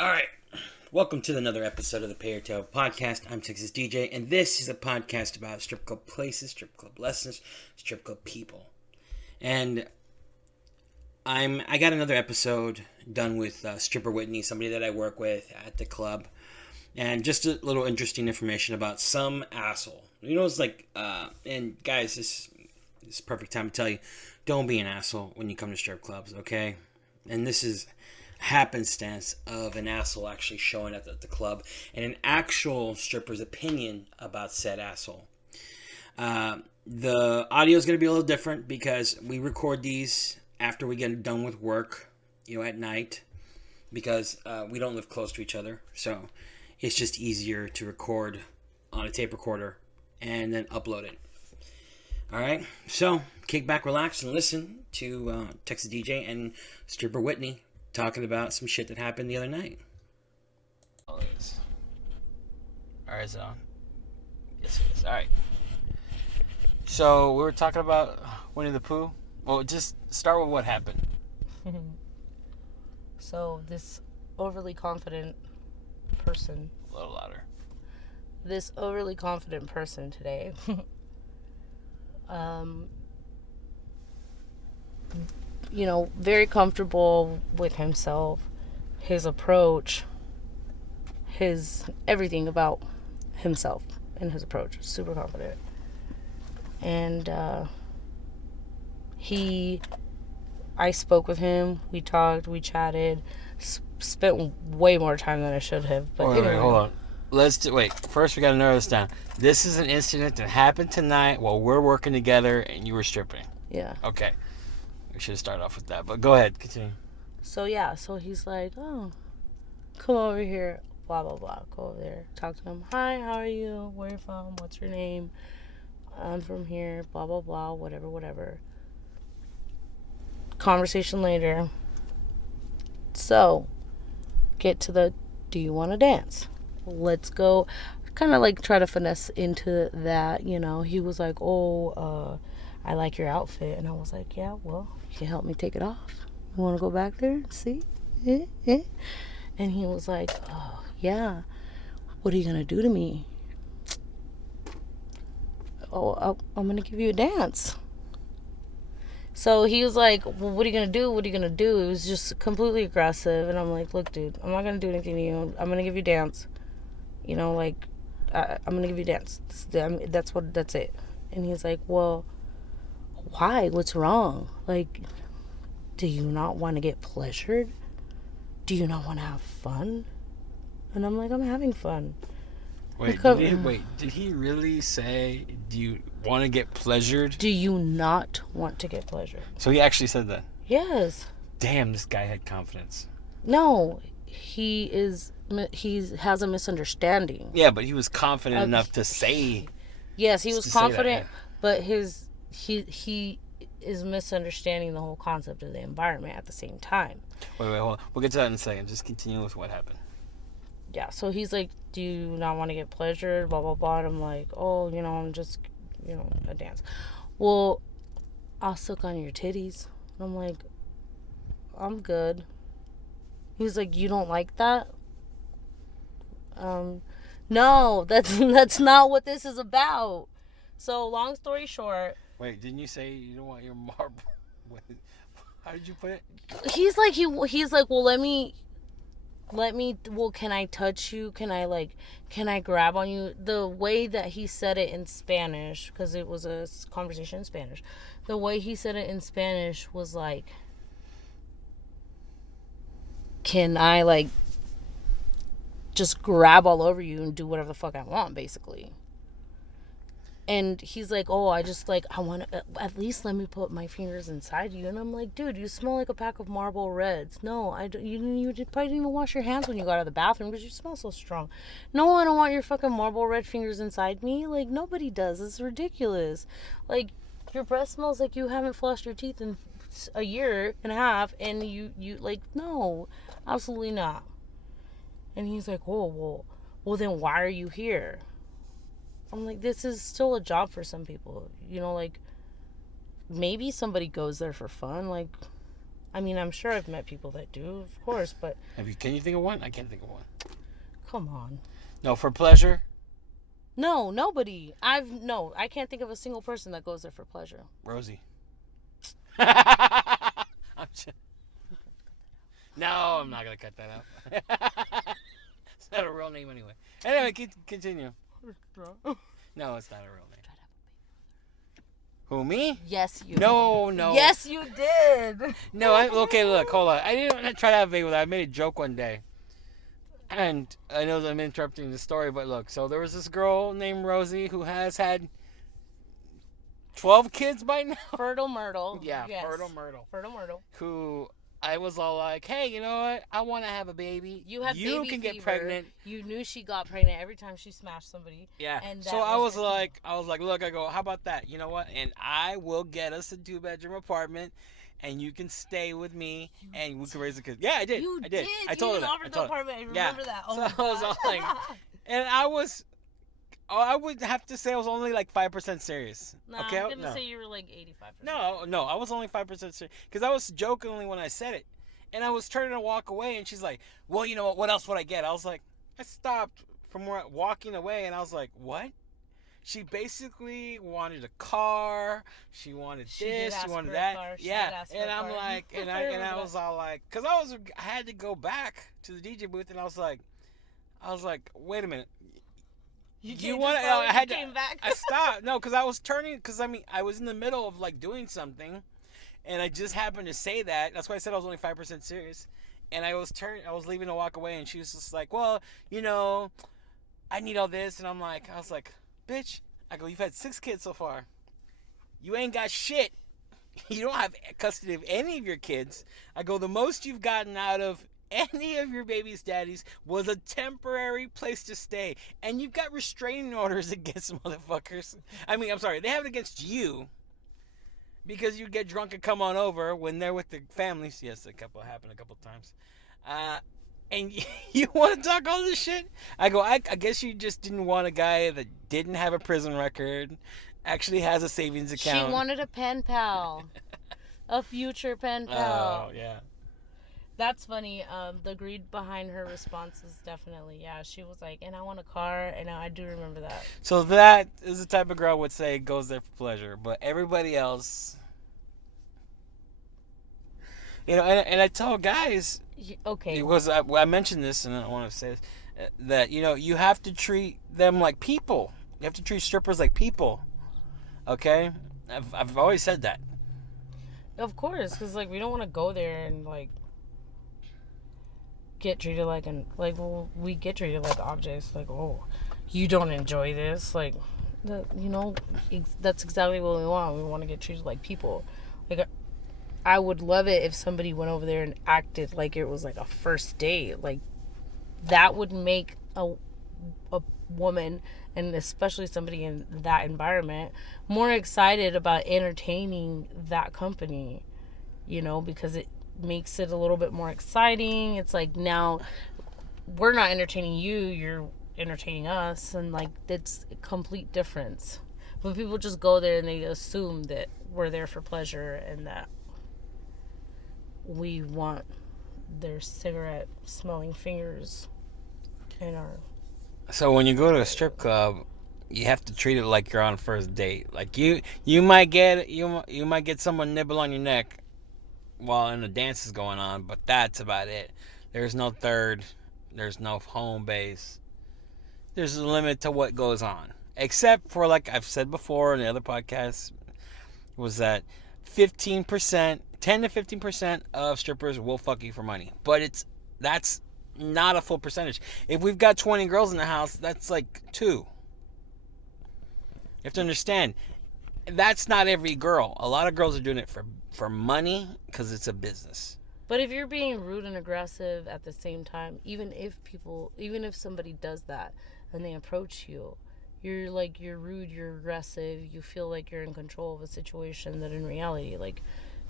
All right. Welcome to another episode of the Pay or Tell podcast. I'm Texas DJ, and this is a podcast about strip club places, strip club lessons, strip club people. And I got another episode done with Stripper Whitney, somebody that I work with at the club, and just a little interesting information about some asshole. You know, it's like, and guys, this is perfect time to tell you, don't be an asshole when you come to strip clubs, okay? And this is happenstance of an asshole actually showing up at the club and an actual stripper's opinion about said asshole. The audio is going to be a little different because we record these after we get done with work, at night, because we don't live close to each other. So it's just easier to record on a tape recorder and then upload it. All right, so kick back, relax, and listen to Texas DJ and Stripper Whitney talking about some shit that happened the other night. Alright, so yes, it is. Alright. So we were talking about Winnie the Pooh. Well, just start with what happened. So this overly confident person. A little louder. This overly confident person today. Very comfortable with himself, his approach, his everything about himself and his approach. Super confident. And I spoke with him, we talked, we chatted, spent way more time than I should have. But anyway. Hold on. Wait. First, we got to narrow this down. This is an incident that happened tonight while we're working together and you were stripping. Yeah. Okay. We should have started off with that, but go ahead, continue. So he's like, oh, come over here, blah, blah, blah. Go over there, talk to him. Hi, how are you? Where are you from? What's your name? I'm from here, blah, blah, blah, whatever. Conversation later. So, get to the, do you want to dance? Let's go. Kind of like try to finesse into that, He was like, I like your outfit. And I was like, yeah, well, you can help me take it off. You want to go back there and see? And he was like, oh, yeah. What are you going to do to me? Oh, I'm going to give you a dance. So he was like, well, what are you going to do? What are you going to do? It was just completely aggressive. And I'm like, look, dude, I'm not going to do anything to you. I'm going to give you a dance. I'm going to give you a dance. That's it. And he's like, well, why? What's wrong? Like, do you not want to get pleasured? Do you not want to have fun? And I'm like, I'm having fun. Did he really say, do you want to get pleasured? Do you not want to get pleasured? So he actually said that? Yes. Damn, this guy had confidence. No, he has a misunderstanding. Yeah, but he was confident enough to say. Yes, he was confident, that, yeah. But he is misunderstanding the whole concept of the environment at the same time. Wait, hold on. We'll get to that in a second. Just continue with what happened. Yeah, so he's like, do you not want to get pleasured, blah, blah, blah. And I'm like, oh, I'm just, a dance. Well, I'll suck on your titties. And I'm like, I'm good. He's like, you don't like that? No, that's not what this is about. So, long story short. Wait, didn't you say you don't want your marble? How did you put it? He's like, well, let me, well, can I touch you? Can I grab on you? The way that he said it in Spanish, because it was a conversation in Spanish, the way he said it in Spanish was like, can I, just grab all over you and do whatever the fuck I want, basically. And he's like, oh, I want to, at least let me put my fingers inside you. And I'm like, dude, you smell like a pack of Marlboro Reds. No, I don't, you probably didn't even wash your hands when you got out of the bathroom because you smell so strong. No, I don't want your fucking Marlboro Red fingers inside me. Like, nobody does. It's ridiculous. Like, your breath smells like you haven't flossed your teeth in a year and a half. And you no, absolutely not. And he's like, oh, well, then why are you here? I'm like, this is still a job for some people. Maybe somebody goes there for fun. I mean, I'm sure I've met people that do, of course, but Can you think of one? I can't think of one. come on. No, for pleasure? No, nobody. I can't think of a single person that goes there for pleasure. Rosie. No, I'm not going to cut that out. It's not a real name anyway. Anyway, continue. No, it's not a real name. Who, me? Yes, you No. Yes, you did. No, okay, look, hold on. I didn't try to have a baby with that. I made a joke one day. And I know that I'm interrupting the story, but look. So there was this girl named Rosie who has had 12 kids by now. Fertile Myrtle. Yeah, yes. Fertile Myrtle. Fertile Myrtle. Who I was all like, hey, you know what? I want to have a baby. You baby can fever. Get pregnant. You knew she got pregnant every time she smashed somebody. Yeah. And so I was like, look, I go, how about that? You know what? And I will get us a 2-bedroom apartment, and you can stay with me, and we can raise the kids. Yeah, I did. You I did. I You told her even that. offered the apartment. I remember that. Oh, so my I was all like, and I would have to say I was only like 5% serious. No, okay? I'm gonna say you were like 85%. No, I was only 5% serious because I was jokingly when I said it, and I was turning to walk away, and she's like, "Well, you know what? What else would I get?" I was like, I stopped from walking away, and I was like, "What?" She basically wanted a car. She wanted this. She wanted that. Yeah, and I'm like, and I was all like, because I had to go back to the DJ booth, and I was like, wait a minute. You want to? I had to. I stopped. No, because I was turning. Because I was in the middle of like doing something, and I just happened to say that. That's why I said I was only 5% serious. And I was leaving to walk away, and she was just like, "Well, you know, I need all this," and I was like, "Bitch," I go, "You've had 6 kids so far. You ain't got shit. You don't have custody of any of your kids." I go, "The most you've gotten out of any of your baby's daddies was a temporary place to stay, and you've got restraining orders against motherfuckers. I mean, I'm sorry, they have it against you because you get drunk and come on over when they're with the families." Yes, happened a couple times. And you want to talk all this shit? I go, I guess you just didn't want a guy that didn't have a prison record, actually has a savings account. She wanted a pen pal, a future pen pal. Oh yeah. That's funny. The greed behind her response is definitely, yeah. She was like, and I want a car, and I do remember that. So that is the type of girl I would say goes there for pleasure. But everybody else, you know, and I tell guys, okay, because I mentioned this, and I want to say this, that, you know, you have to treat them like people. You have to treat strippers like people. Okay? I've always said that. Of course, because, like, we don't want to go there and, like, get treated like we get treated like objects. Like, oh, you don't enjoy this, like, you know, that's exactly what we want. We want to get treated like people. Like, I would love it if somebody went over there and acted like it was like a first date. Like, that would make a woman, and especially somebody in that environment, more excited about entertaining that company, you know, because it makes it a little bit more exciting. It's like, now we're not entertaining you, you're entertaining us, and like, it's a complete difference. But people just go there and they assume that we're there for pleasure and that we want their cigarette smelling fingers in our... So when you go to a strip club, you have to treat it like you're on a first date. Like, you might get someone nibble on your neck while the dance is going on, but that's about it. There's no third. There's no home base. There's a limit to what goes on. Except for, like I've said before in the other podcasts, was that 10 to 15% of strippers will fuck you for money. But that's not a full percentage. If we've got 20 girls in the house, that's like 2. You have to understand, that's not every girl. A lot of girls are doing it for money because it's a business. But if you're being rude and aggressive at the same time, even if somebody does that and they approach you, you're rude, you're aggressive, you feel like you're in control of a situation that in reality, like,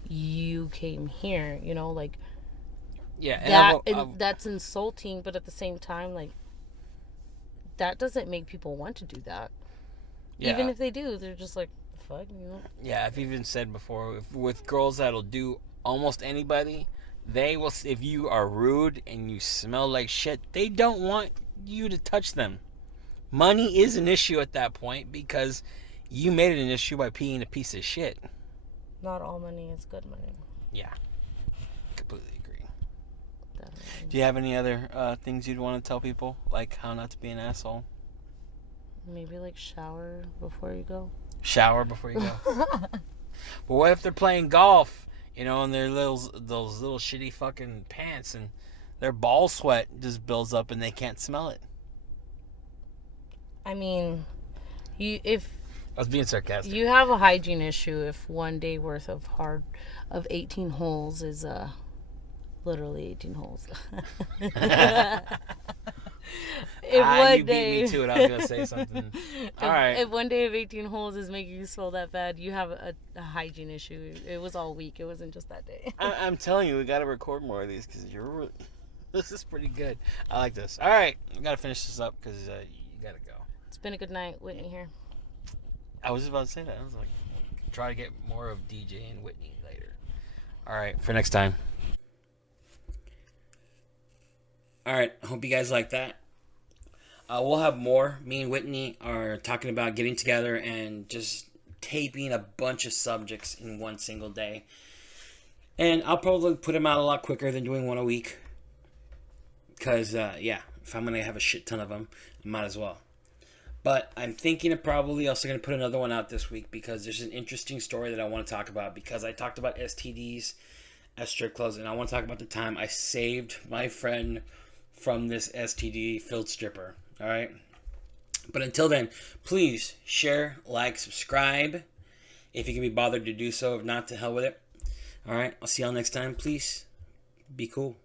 you came here, you know, like, yeah, that's insulting. But at the same time, like, that doesn't make people want to do that. Yeah. Even if they do, they're just like, fuck, you know. Yeah, I've even said before, with girls that'll do almost anybody, they will, if you are rude and you smell like shit, they don't want you to touch them. Money is an issue at that point because you made it an issue by being a piece of shit. Not all money is good money. Yeah, completely agree. Definitely. Do you have any other things you'd want to tell people, like how not to be an asshole? Maybe like shower before you go. Shower before you go. But what if they're playing golf, you know, and those little shitty fucking pants, and their ball sweat just builds up and they can't smell it? I mean, I was being sarcastic. You have a hygiene issue if one day worth of 18 holes is literally 18 holes. You beat me to it. I was gonna say something. All right. If one day of 18 holes is making you smell that bad, you have a hygiene issue. It was all week. It wasn't just that day. I'm telling you, we got to record more of these because this is pretty good. I like this. All right, we got to finish this up because you got to go. It's been a good night, Whitney here. I was just about to say that. I was like, try to get more of DJ and Whitney later. All right, for next time. All right, I hope you guys like that. We'll have more. Me and Whitney are talking about getting together and just taping a bunch of subjects in one single day. And I'll probably put them out a lot quicker than doing one a week. Because, if I'm going to have a shit ton of them, I might as well. But I'm thinking of probably also going to put another one out this week because there's an interesting story that I want to talk about. Because I talked about STDs at strip clubs, and I want to talk about the time I saved my friend from this STD-filled stripper. All right? But until then, please share, like, subscribe if you can be bothered to do so. If not, to hell with it. All right? I'll see y'all next time. Please be cool.